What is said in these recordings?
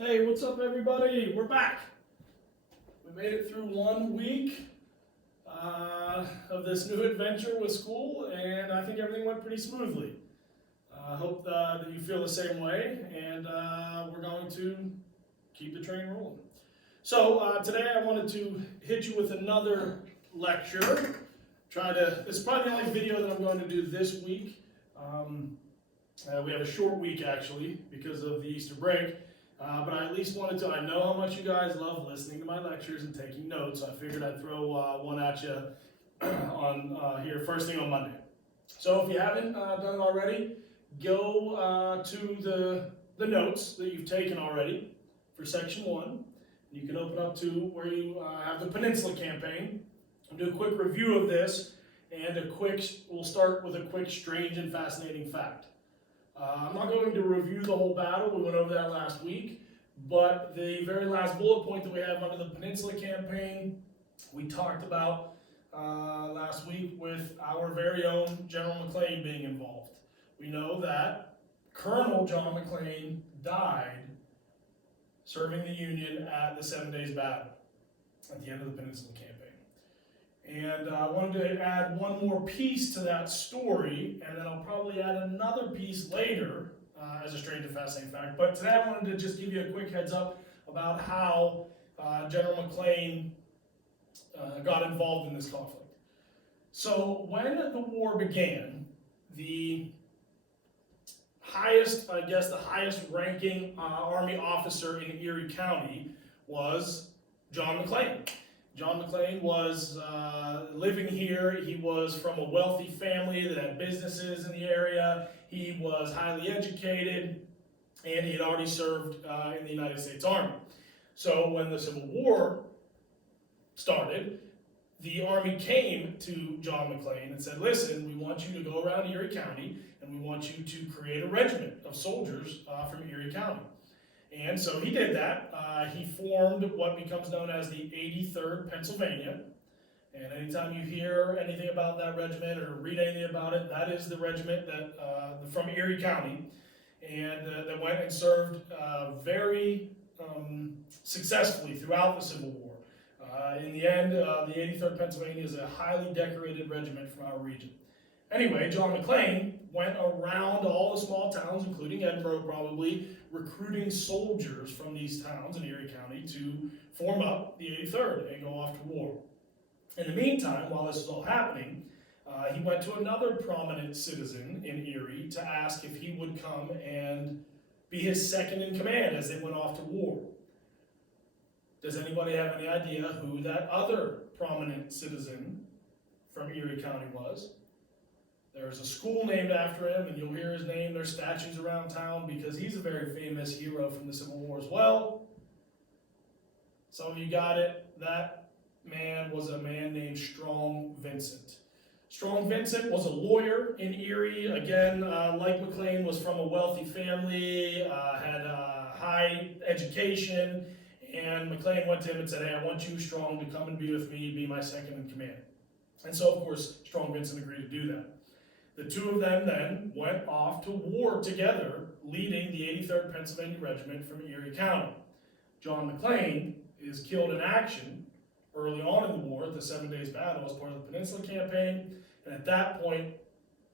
Hey, what's up, everybody? We're back. We made it through 1 week of this new adventure with school, and I think everything went pretty smoothly. I hope that you feel the same way, and we're going to keep the train rolling. So today I wanted to hit you with another lecture. It's probably the only video that I'm going to do this week. We have a short week actually because of the Easter break. But I at least I know how much you guys love listening to my lectures and taking notes, so I figured I'd throw one at you on here first thing on Monday. So if you haven't done it already, go to the notes that you've taken already for section 1. You can open up to where you have the Peninsula Campaign. I'll do a quick review of this, and we'll start with a quick strange and fascinating fact. I'm not going to review the whole battle, we went over that last week, but the very last bullet point that we have under the Peninsula Campaign, we talked about last week with our very own General McClain being involved. We know that Colonel John McClain died serving the Union at the 7 Days Battle at the end of the Peninsula Campaign. And I wanted to add one more piece to that story, and then I'll probably add another piece later as a strange and fascinating fact. But today I wanted to just give you a quick heads up about how General McClain got involved in this conflict. So when the war began, the highest ranking Army officer in Erie County was John McClain. John McClain was living here. He was from a wealthy family that had businesses in the area. He was highly educated, and he had already served in the United States Army. So when the Civil War started, the Army came to John McClain and said, listen, we want you to go around Erie County, and we want you to create a regiment of soldiers from Erie County. And so he did that. He formed what becomes known as the 83rd Pennsylvania. And anytime you hear anything about that regiment or read anything about it, that is the regiment that from Erie County, and that went and served very successfully throughout the Civil War. In the end, the 83rd Pennsylvania is a highly decorated regiment from our region. Anyway, John McClain went around all the small towns, including Edinburgh probably, recruiting soldiers from these towns in Erie County to form up the 83rd and go off to war. In the meantime, while this was all happening, he went to another prominent citizen in Erie to ask if he would come and be his second in command as they went off to war. Does anybody have any idea who that other prominent citizen from Erie County was? There's a school named after him, and you'll hear his name. There's statues around town because he's a very famous hero from the Civil War as well. Some of you got it. That man was a man named Strong Vincent. Strong Vincent was a lawyer in Erie. Again, like McClain, was from a wealthy family, had a high education, and McClain went to him and said, hey, I want you, Strong, to come and be with me, be my second in command. And so, of course, Strong Vincent agreed to do that. The two of them then went off to war together, leading the 83rd Pennsylvania Regiment from Erie County. John McClain is killed in action early on in the war at the 7 Days Battle as part of the Peninsula Campaign, and at that point,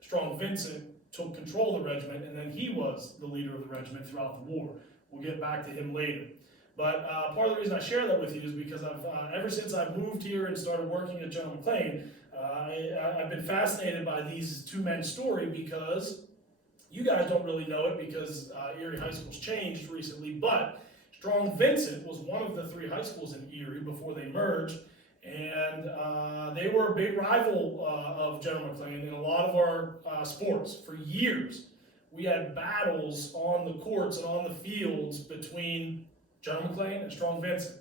Strong Vincent took control of the regiment, and then he was the leader of the regiment throughout the war. We'll get back to him later. But part of the reason I share that with you is because ever since I've moved here and started working at John McClain, I've been fascinated by these two men's story because you guys don't really know it because Erie High School's changed recently, but Strong Vincent was one of the 3 high schools in Erie before they merged, and they were a big rival of General McClain in a lot of our sports. For years, we had battles on the courts and on the fields between General McClain and Strong Vincent.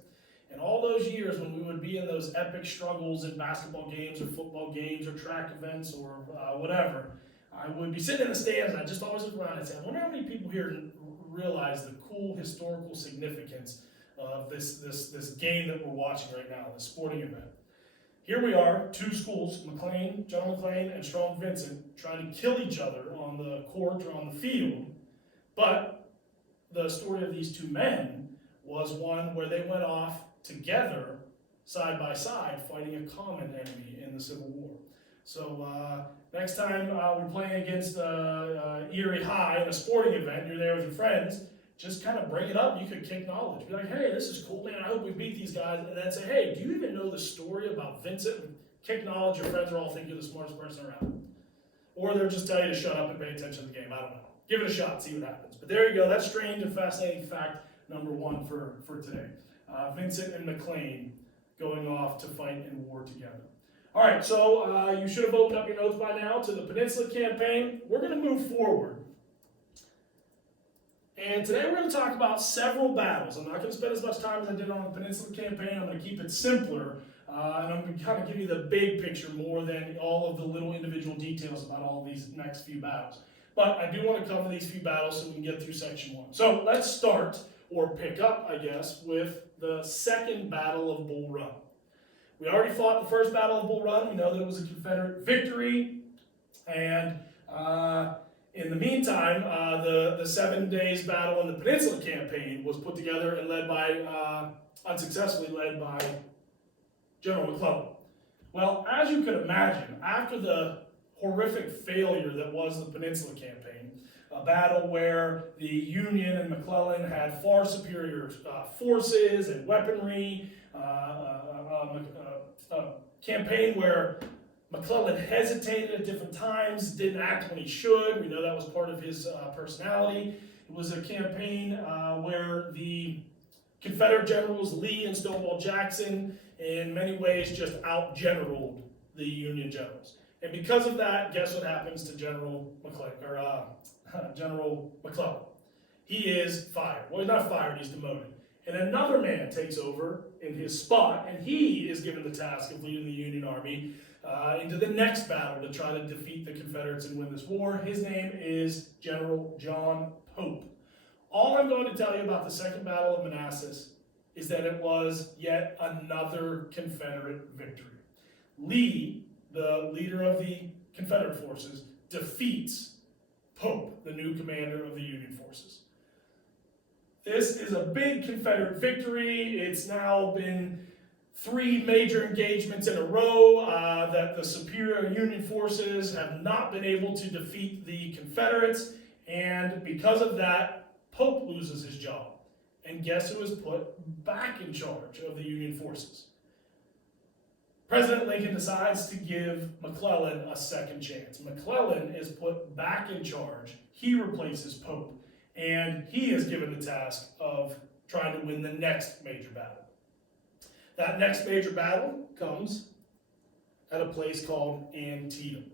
And all those years when we would be in those epic struggles in basketball games or football games or track events or whatever, I would be sitting in the stands and I just always look around and say, I wonder how many people here realize the cool historical significance of this game that we're watching right now, this sporting event. Here we are, 2 schools, McClain, John McClain and Strong Vincent, trying to kill each other on the court or on the field, but the story of these two men was one where they went off together, side by side, fighting a common enemy in the Civil War. So next time we're playing against Erie High in a sporting event, you're there with your friends, just kind of bring it up. You could kick knowledge. Be like, hey, this is cool, man. I hope we beat these guys. And then say, hey, do you even know the story about Vincent? Kick knowledge. Your friends are all think you're the smartest person around. Or they'll just tell you to shut up and pay attention to the game. I don't know. Give it a shot, see what happens. But there you go. That's strange and fascinating fact number one for today. Vincent and McLean going off to fight in war together. All right, so you should have opened up your notes by now to the Peninsula Campaign. We're going to move forward. And today we're going to talk about several battles. I'm not going to spend as much time as I did on the Peninsula Campaign. I'm going to keep it simpler. And I'm going to kind of give you the big picture more than all of the little individual details about all these next few battles. But I do want to cover these few battles so we can get through section one. So let's start, or pick up, I guess, with the second Battle of Bull Run. We already fought the first Battle of Bull Run. We know that it was a Confederate victory. And in the meantime, the 7 days battle in the Peninsula Campaign was put together and led by, unsuccessfully led by General McClellan. Well, as you could imagine, after the horrific failure that was the Peninsula Campaign, a battle where the Union and McClellan had far superior forces and weaponry, a campaign where McClellan hesitated at different times, didn't act when he should. We know that was part of his personality. It was a campaign where the Confederate generals Lee and Stonewall Jackson in many ways just out-generaled the Union generals. And because of that, guess what happens to General McClellan? He is fired. Well, he's not fired, he's demoted. And another man takes over in his spot, and he is given the task of leading the Union Army into the next battle to try to defeat the Confederates and win this war. His name is General John Pope. All I'm going to tell you about the Second Battle of Manassas is that it was yet another Confederate victory. Lee, the leader of the Confederate forces, defeats Pope, the new commander of the Union forces. This is a big Confederate victory. It's now been 3 major engagements in a row that the superior Union forces have not been able to defeat the Confederates, and because of that, Pope loses his job. And guess who is put back in charge of the Union forces? President Lincoln decides to give McClellan a second chance. McClellan is put back in charge. He replaces Pope, and he is given the task of trying to win the next major battle. That next major battle comes at a place called Antietam.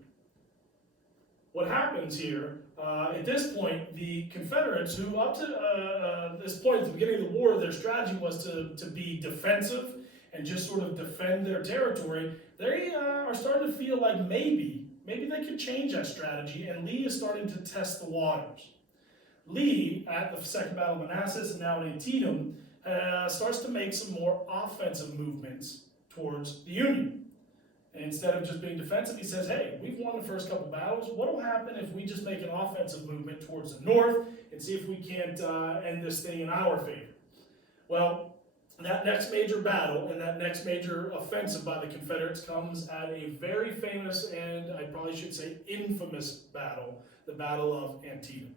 What happens here, at this point, the Confederates, who up to this point, at the beginning of the war, their strategy was to be defensive and just sort of defend their territory, they are starting to feel like maybe they could change that strategy, and Lee is starting to test the waters. Lee, at the Second Battle of Manassas and now in Antietam, starts to make some more offensive movements towards the Union. And instead of just being defensive, he says, hey, we've won the first couple battles. What will happen if we just make an offensive movement towards the north and see if we can't end this thing in our favor? Well, that next major battle and that next major offensive by the Confederates comes at a very famous and I probably should say infamous battle, the Battle of Antietam.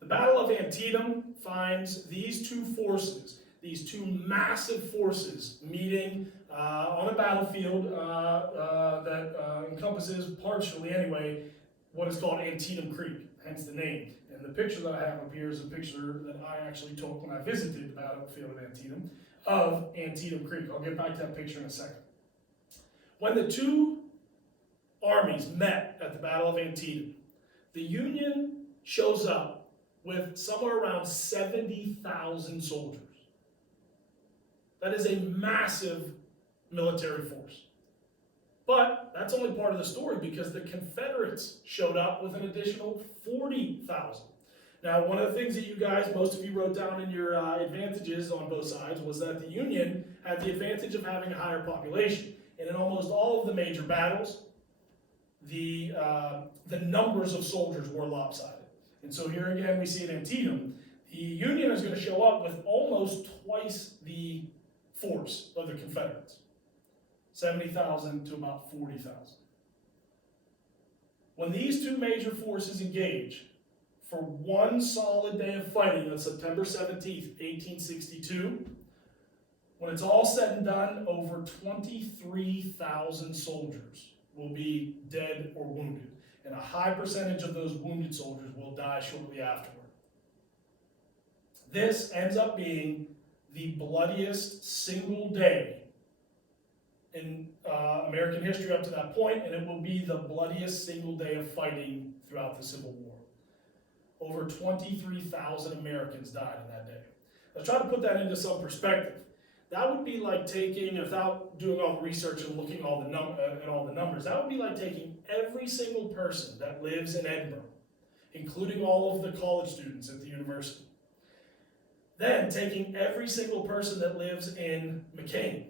The Battle of Antietam finds these two forces, these two massive forces meeting on a battlefield that encompasses, partially anyway, what is called Antietam Creek, hence the name. And the picture that I have up here is a picture that I actually took when I visited the battlefield of Antietam, of Antietam Creek. I'll get back to that picture in a second. When the two armies met at the Battle of Antietam, the Union shows up with somewhere around 70,000 soldiers. That is a massive military force. But that's only part of the story because the Confederates showed up with an additional 40,000. Now, one of the things that you guys, most of you wrote down in your advantages on both sides was that the Union had the advantage of having a higher population. And in almost all of the major battles, the numbers of soldiers were lopsided. And so here again we see at Antietam, The Union is going to show up with almost twice the force of the Confederates, 70,000 to about 40,000. When these two major forces engage for one solid day of fighting on September 17th, 1862, when it's all said and done, over 23,000 soldiers will be dead or wounded, and a high percentage of those wounded soldiers will die shortly afterward. This ends up being the bloodiest single day in American history up to that point, and it will be the bloodiest single day of fighting throughout the Civil War. Over 23,000 Americans died in that day. Let's try to put that into some perspective. That would be like taking, without doing all the research and looking at all the numbers, that would be like taking every single person that lives in Edinburgh, including all of the college students at the university. Then taking every single person that lives in McCain,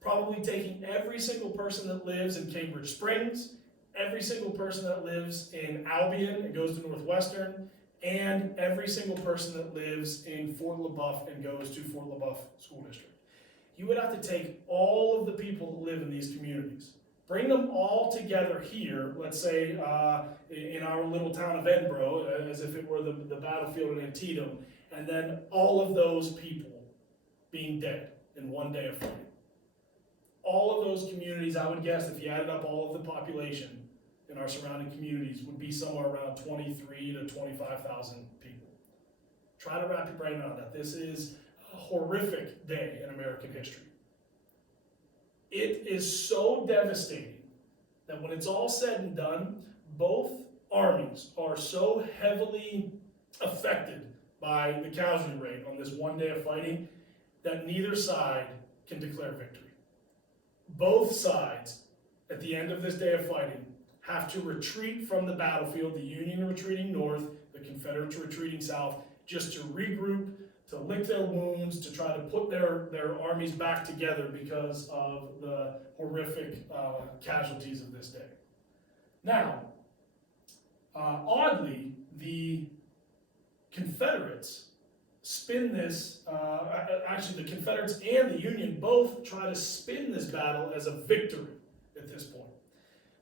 probably taking every single person that lives in Cambridge Springs, every single person that lives in Albion and goes to Northwestern, and every single person that lives in Fort LaBeouf and goes to Fort LaBeouf School District. You would have to take all of the people that live in these communities, bring them all together here, let's say in our little town of Edinburgh, as if it were the battlefield in Antietam, and then all of those people being dead in one day of fighting. All of those communities, I would guess, if you added up all of the population in our surrounding communities, would be somewhere around 23 to 25,000 people. Try to wrap your brain around that. This is a horrific day in American history. It is so devastating that when it's all said and done, both armies are so heavily affected by the casualty rate on this one day of fighting that neither side can declare victory. Both sides, at the end of this day of fighting, have to retreat from the battlefield, the Union retreating north, the Confederates retreating south, just to regroup, to lick their wounds, to try to put their armies back together because of the horrific casualties of this day. Now, oddly, the Confederates spin this, actually the Confederates and the Union both try to spin this battle as a victory at this point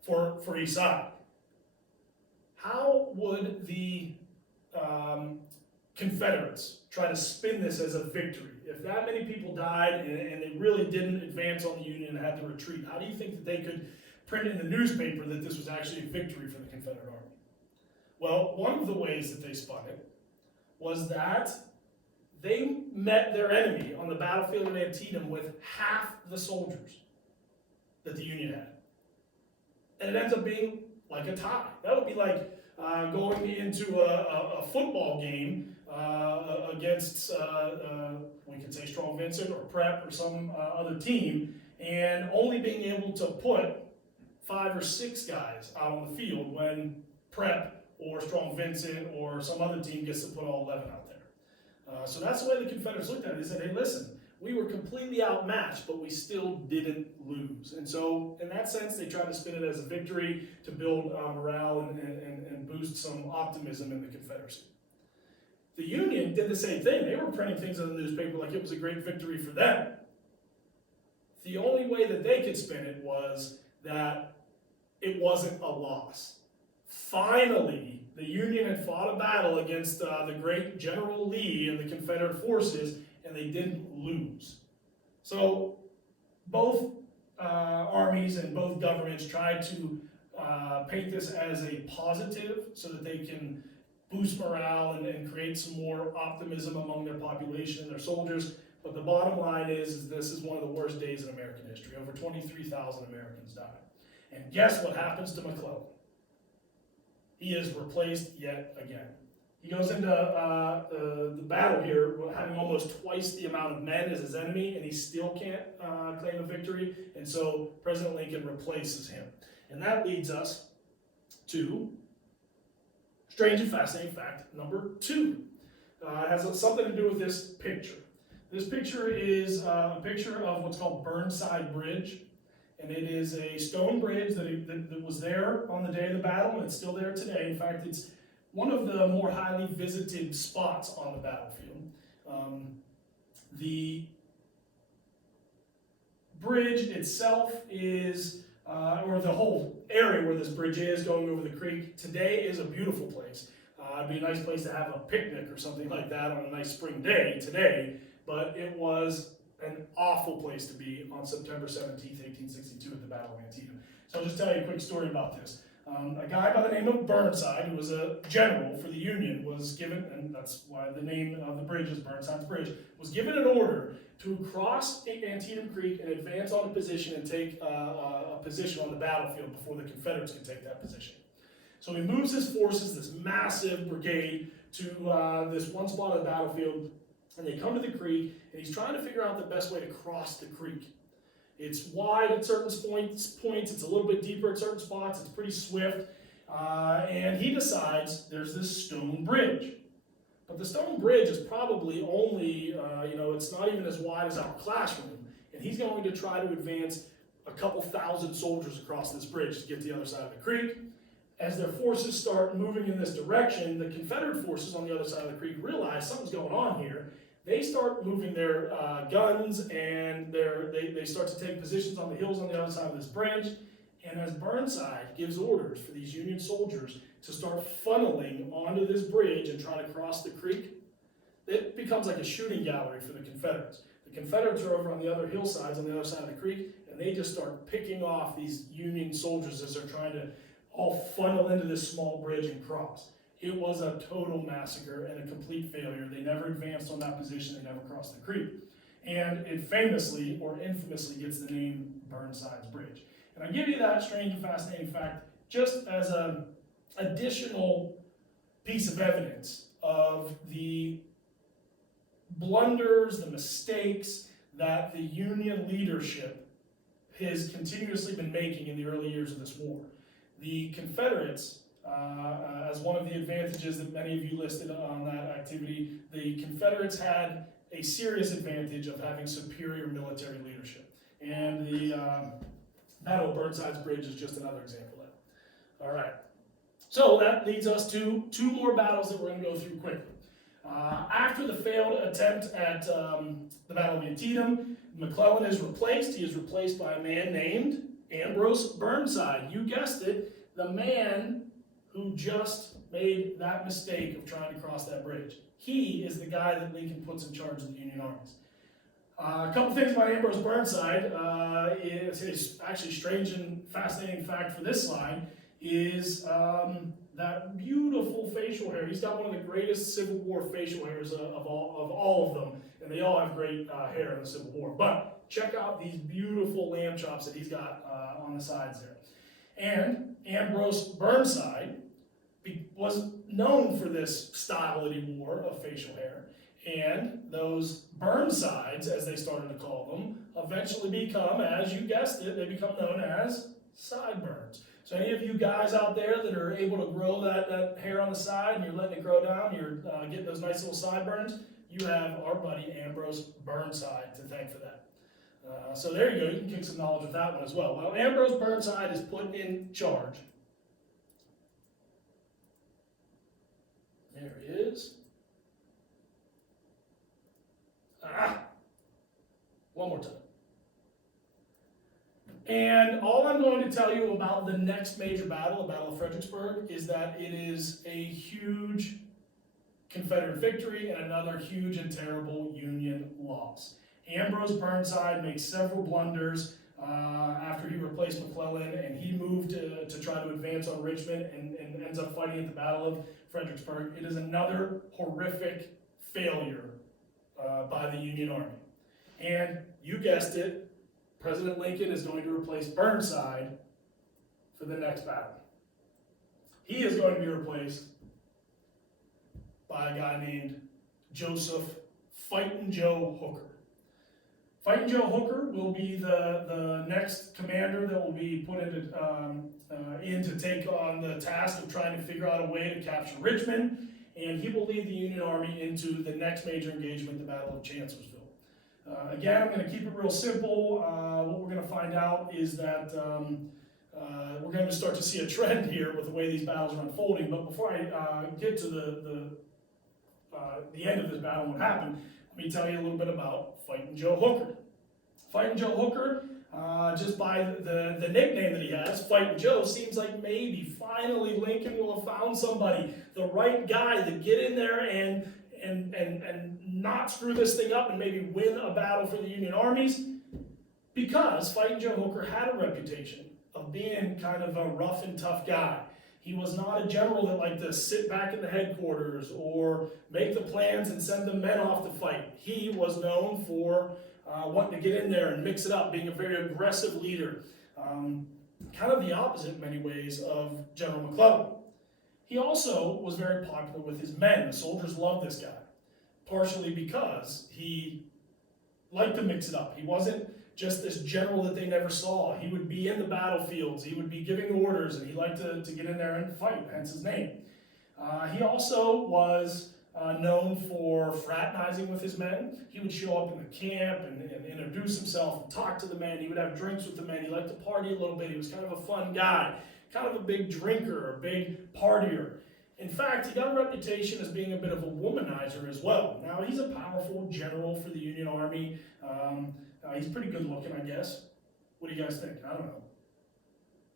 for each side. How would the Confederates try to spin this as a victory? If that many people died and they really didn't advance on the Union and had to retreat, how do you think that they could print in the newspaper that this was actually a victory for the Confederate Army? Well, one of the ways that they spun it was that they met their enemy on the battlefield of Antietam with half the soldiers that the Union had. And it ends up being like a tie. That would be like going into a football game against, we could say Strong Vincent or Prep or some other team, and only being able to put 5 or 6 guys out on the field when Prep or Strong Vincent or some other team gets to put all 11 out there. So that's the way the Confederates looked at it. They said, hey, listen, we were completely outmatched, but we still didn't lose. And so in that sense, they tried to spin it as a victory to build morale and boost some optimism in the Confederacy. The Union did the same thing. They were printing things in the newspaper like it was a great victory for them. The only way that they could spin it was that it wasn't a loss. Finally, the Union had fought a battle against the great General Lee and the Confederate forces, and they didn't lose. So both armies and both governments tried to paint this as a positive so that they can boost morale and create some more optimism among their population and their soldiers. But the bottom line is this is one of the worst days in American history. Over 23,000 Americans died. And guess what happens to McClellan? He is replaced yet again. He goes into the battle here having almost twice the amount of men as his enemy, and he still can't claim a victory, and so President Lincoln replaces him. And that leads us to strange and fascinating fact number 2. It has something to do with this picture. This picture is a picture of what's called Burnside Bridge. And it is a stone bridge that was there on the day of the battle, and it's still there today. In fact, it's one of the more highly visited spots on the battlefield. The bridge itself is, or the whole area where this bridge is going over the creek today is a beautiful place. It'd be a nice place to have a picnic or something like that on a nice spring day today, but it was an awful place to be on September 17th, 1862 at the Battle of Antietam. So I'll just tell you a quick story about this. A guy by the name of Burnside, who was a general for the Union, was given, and that's why the name of the bridge is Burnside's Bridge, was given an order to cross Antietam Creek and advance on a position and take a position on the battlefield before the Confederates could take that position. So he moves his forces, this massive brigade, to this one spot of the battlefield, and they come to the creek, and he's trying to figure out the best way to cross the creek. It's wide at certain points, it's a little bit deeper at certain spots, it's pretty swift, and he decides there's this stone bridge. But the stone bridge is probably only, it's not even as wide as our classroom, and he's going to try to advance a couple thousand soldiers across this bridge to get to the other side of the creek. As their forces start moving in this direction, the Confederate forces on the other side of the creek realize something's going on here. They start moving their guns, and they start to take positions on the hills on the other side of this bridge. And as Burnside gives orders for these Union soldiers to start funneling onto this bridge and try to cross the creek, it becomes like a shooting gallery for the Confederates. The Confederates are over on the other hillsides on the other side of the creek, and they just start picking off these Union soldiers as they're trying to all funnel into this small bridge and cross. It was a total massacre and a complete failure. They never advanced on that position, they never crossed the creek. And it famously or infamously gets the name Burnside's Bridge. And I give you that strange and fascinating fact just as an additional piece of evidence of the blunders, the mistakes that the Union leadership has continuously been making in the early years of this war. The Confederates, as one of the advantages that many of you listed on that activity, the Confederates had a serious advantage of having superior military leadership. And the Battle of Burnside's Bridge is just another example of that. All right. So that leads us to two more battles that we're going to go through quickly. After the failed attempt at the Battle of Antietam, McClellan is replaced. He is replaced by a man named Ambrose Burnside. You guessed it, the man who just made that mistake of trying to cross that bridge. He is the guy that Lincoln puts in charge of the Union armies. A couple things about Ambrose Burnside is actually strange and fascinating fact for this slide is that beautiful facial hair. He's got one of the greatest Civil War facial hairs of all of them, and they all have great hair in the Civil War. But check out these beautiful lamb chops that he's got on the sides there. And Ambrose Burnside was known for this style that he wore of facial hair. And those Burnsides, as they started to call them, eventually become, as you guessed it, they become known as sideburns. So any of you guys out there that are able to grow that hair on the side and you're letting it grow down, you're getting those nice little sideburns, you have our buddy Ambrose Burnside to thank for that. So there you go, you can kick some knowledge with that one as well. Well, Ambrose Burnside is put in charge. There he is. One more time. And all I'm going to tell you about the next major battle, the Battle of Fredericksburg, is that it is a huge Confederate victory and another huge and terrible Union loss. Ambrose Burnside makes several blunders after he replaced McClellan, and he moved to try to advance on Richmond and ends up fighting at the Battle of Fredericksburg. It is another horrific failure by the Union Army. And you guessed it, President Lincoln is going to replace Burnside for the next battle. He is going to be replaced by a guy named Joseph Fightin' Joe Hooker. Fightin' Joe Hooker will be the next commander that will be put in to take on the task of trying to figure out a way to capture Richmond, and he will lead the Union Army into the next major engagement, the Battle of Chancellorsville. Again, I'm going to keep it real simple. What we're going to find out is that we're going to start to see a trend here with the way these battles are unfolding. But before I get to the end of this battle and what happened, let me tell you a little bit about Fighting Joe Hooker. Fighting Joe Hooker, just by the nickname that he has, Fighting Joe, seems like maybe finally Lincoln will have found somebody, the right guy to get in there and not screw this thing up and maybe win a battle for the Union armies, because Fighting Joe Hooker had a reputation of being kind of a rough and tough guy. He was not a general that liked to sit back in the headquarters or make the plans and send the men off to fight. He was known for wanting to get in there and mix it up, being a very aggressive leader. Kind of the opposite in many ways of General McClellan. He also was very popular with his men. The soldiers loved this guy, partially because he liked to mix it up. He wasn't just this general that they never saw. He would be in the battlefields, he would be giving orders, and he liked to get in there and fight, hence his name. He also was known for fraternizing with his men. He would show up in the camp and introduce himself and talk to the men. He would have drinks with the men. He liked to party a little bit. He was kind of a fun guy, kind of a big drinker, a big partier. In fact, he got a reputation as being a bit of a womanizer as well. Now, he's a powerful general for the Union Army. He's pretty good looking, I guess. What do you guys think? I don't know.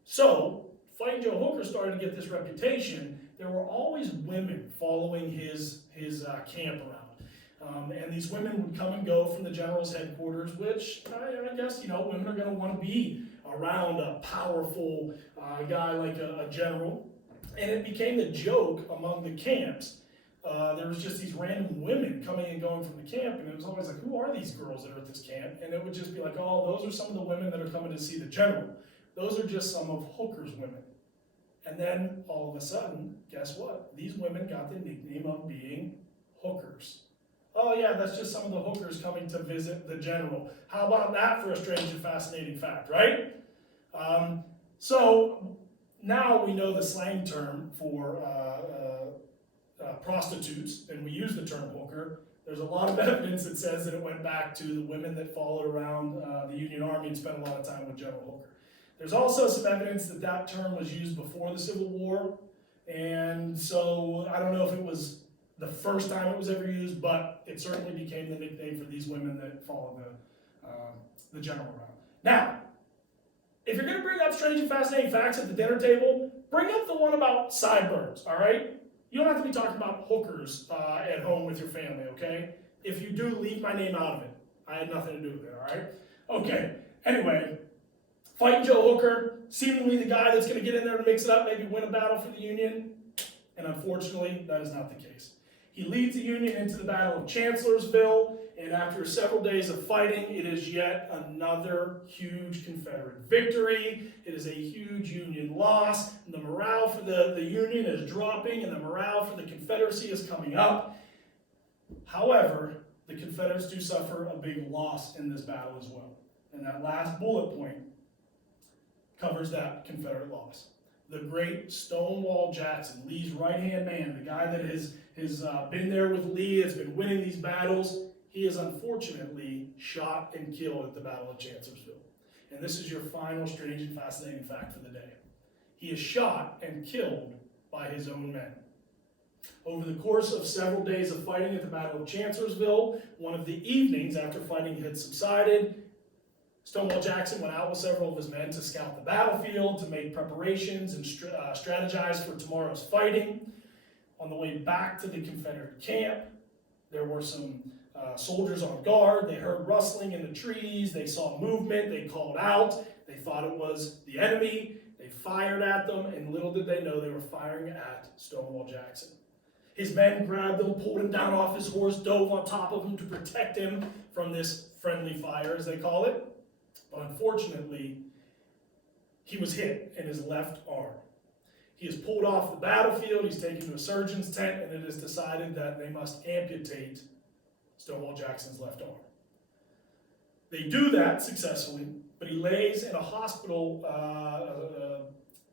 So, Fighting Joe Hooker started to get this reputation. There were always women following his camp around. And these women would come and go from the general's headquarters, which I guess, women are going to want to be around a powerful guy like a general. And it became the joke among the camps. There was just these random women coming and going from the camp, and it was always like, who are these girls that are at this camp? And it would just be like, oh, those are some of the women that are coming to see the general. Those are just some of Hooker's women. And then, all of a sudden, guess what? These women got the nickname of being hookers. Oh yeah, that's just some of the hookers coming to visit the general. How about that for a strange and fascinating fact, right? So, now we know the slang term for prostitutes, and we use the term hooker. There's a lot of evidence that says that it went back to the women that followed around the Union Army and spent a lot of time with General Hooker. There's also some evidence that that term was used before the Civil War, and so I don't know if it was the first time it was ever used, but it certainly became the nickname for these women that followed the general around. Now, if you're going to bring up strange and fascinating facts at the dinner table, bring up the one about sideburns, all right? You don't have to be talking about hookers at home with your family, okay? If you do, leave my name out of it. I had nothing to do with it, all right? Okay, anyway, Fighting Joe Hooker, seemingly the guy that's going to get in there and mix it up, maybe win a battle for the Union, and unfortunately, that is not the case. He leads the Union into the Battle of Chancellorsville, and after several days of fighting, it is yet another huge Confederate victory. It is a huge Union loss, and the morale for the Union is dropping, and the morale for the Confederacy is coming up. However, the Confederates do suffer a big loss in this battle as well. And that last bullet point covers that Confederate loss. The great Stonewall Jackson, Lee's right-hand man, the guy that has been there with Lee, has been winning these battles, he is unfortunately shot and killed at the Battle of Chancellorsville. And this is your final strange and fascinating fact for the day. He is shot and killed by his own men. Over the course of several days of fighting at the Battle of Chancellorsville, one of the evenings after fighting had subsided, Stonewall Jackson went out with several of his men to scout the battlefield, to make preparations and strategize for tomorrow's fighting. On the way back to the Confederate camp, there were some soldiers on guard. They heard rustling in the trees. They saw movement. They called out. They thought it was the enemy. They fired at them, and little did they know they were firing at Stonewall Jackson. His men grabbed him, pulled him down off his horse, dove on top of him to protect him from this friendly fire, as they call it. But unfortunately, he was hit in his left arm. He is pulled off the battlefield, he's taken to a surgeon's tent, and it is decided that they must amputate Stonewall Jackson's left arm. They do that successfully, but he lays in a hospital,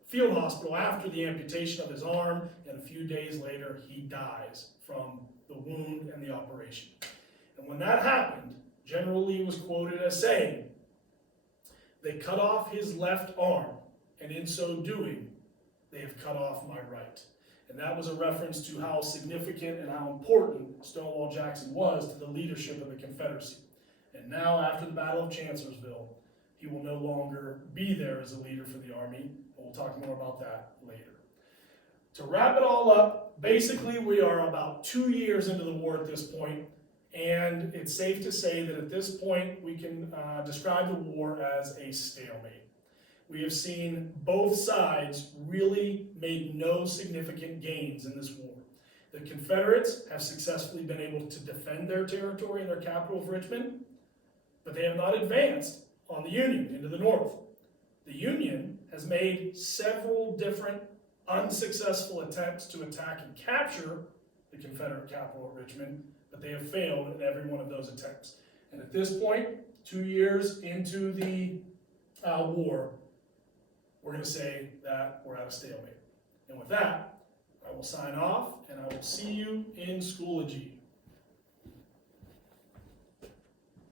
field hospital after the amputation of his arm, and a few days later he dies from the wound and the operation. And when that happened, General Lee was quoted as saying, "They cut off his left arm and in so doing, they have cut off my right. And that was a reference to how significant and how important Stonewall Jackson was to the leadership of the Confederacy. And now, after the Battle of Chancellorsville, he will no longer be there as a leader for the Army. We'll talk more about that later. To wrap it all up, basically we are about 2 years into the war at this point, and it's safe to say that at this point we can describe the war as a stalemate. We have seen both sides really make no significant gains in this war. The Confederates have successfully been able to defend their territory and their capital of Richmond, but they have not advanced on the Union into the north. The Union has made several different unsuccessful attempts to attack and capture the Confederate capital at Richmond, but they have failed in every one of those attempts. And at this point, 2 years into the war, we're going to say that we're at a stalemate. And with that, I will sign off, and I will see you in Schoology.